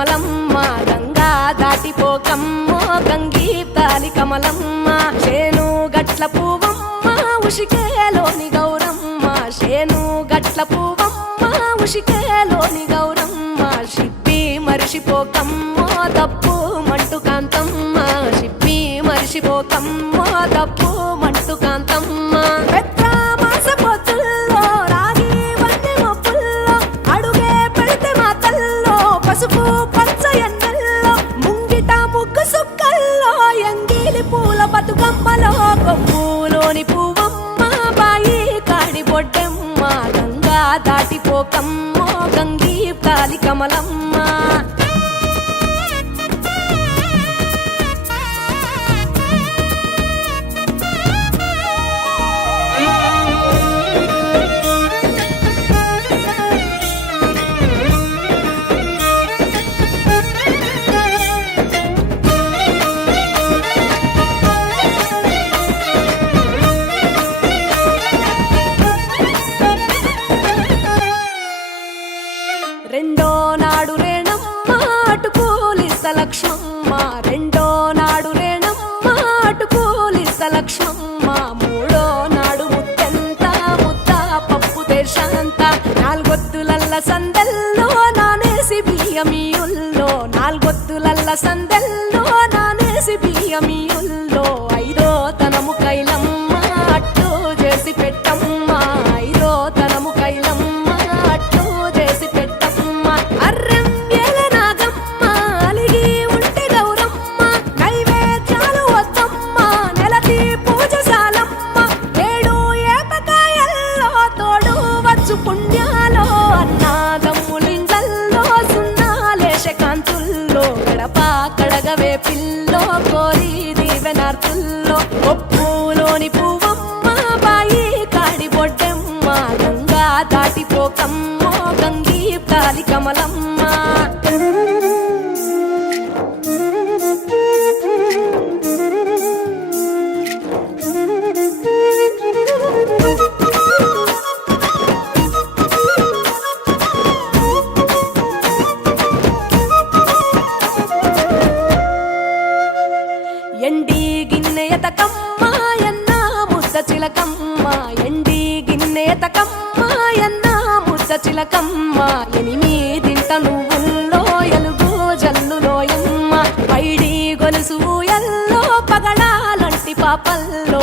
కమలమ్మ గంగా దాటిపోకమ్మ గంగీతాలి కమలమ్మ శేను గట్ల పువ్వమ్మ ఉషికేలోని గౌరమ్మ శేను గట్ల పువ్వమ్మ ఉషికేలోని గౌరమ్మ షిప్పి మరిషిపోకమ్మ తప్పు మంటు కాంతమ్మ షిప్పి మరిషిపోకమ్మ తప్పు మంటు కాంతమ్మ పసుపు పచ్చ ఎన్నెల్లో ముంగిట ముగ్గు సుక్కల్లో ఎంగిలి పూల బతుకమ్మలో కొమ్ములోని పువ్వమ్మ బాయి కాడి బొడ్డెమ్మ గంగా దాటిపోకమ్మ గంగీ తాలి కమలమ్మ రెండో నాడు రేణమ్మ అటుకూలిస్త లక్ష్మమ్మ రెండో నాడు రేణమ్మ అటుకూలిస్త లక్ష్మమ్మ మూడో నాడు ముత్తెంత ముద్ద పప్పు దేశంత నాలుగొత్తులల్ల సందెల్లో నానేసి బియ్యమియుల్లో నాలుగొత్తులల్ల సందెల్లో నానేసి బియ్యమియుల్లో ఐదో తనము కైలమ్మ అట్టు చేసి పెట్టమ్మ ఐదో తనము కైలమ్మ పుణ్యాలో అన్నాదమ్ములింగల్లో సున్నాలేశ కాంతుల్లో గడప కడగవే పిల్లో కోరి దీవెనార్తుల్లో ఒప్పులోని పువ్వమ్మ బాయి కాడి బొడ్డెమ్మ గంగా దాటిపోకమ్మ గంగీ తాలి కమలమ్మ ఎండి గిన్నెయతకమ్మ ఎన్న ముద్ద చిలకమ్మ ఎండి గిన్నెయతకమ్మ ఎన్న ముద్ద చిలకమ్మ ఎనిమిదింట నువ్వుల్లో ఎలుగు జల్లులోయమ్మ పైడి గొలుసు ఎల్లో పగడాలంటి పాపల్లో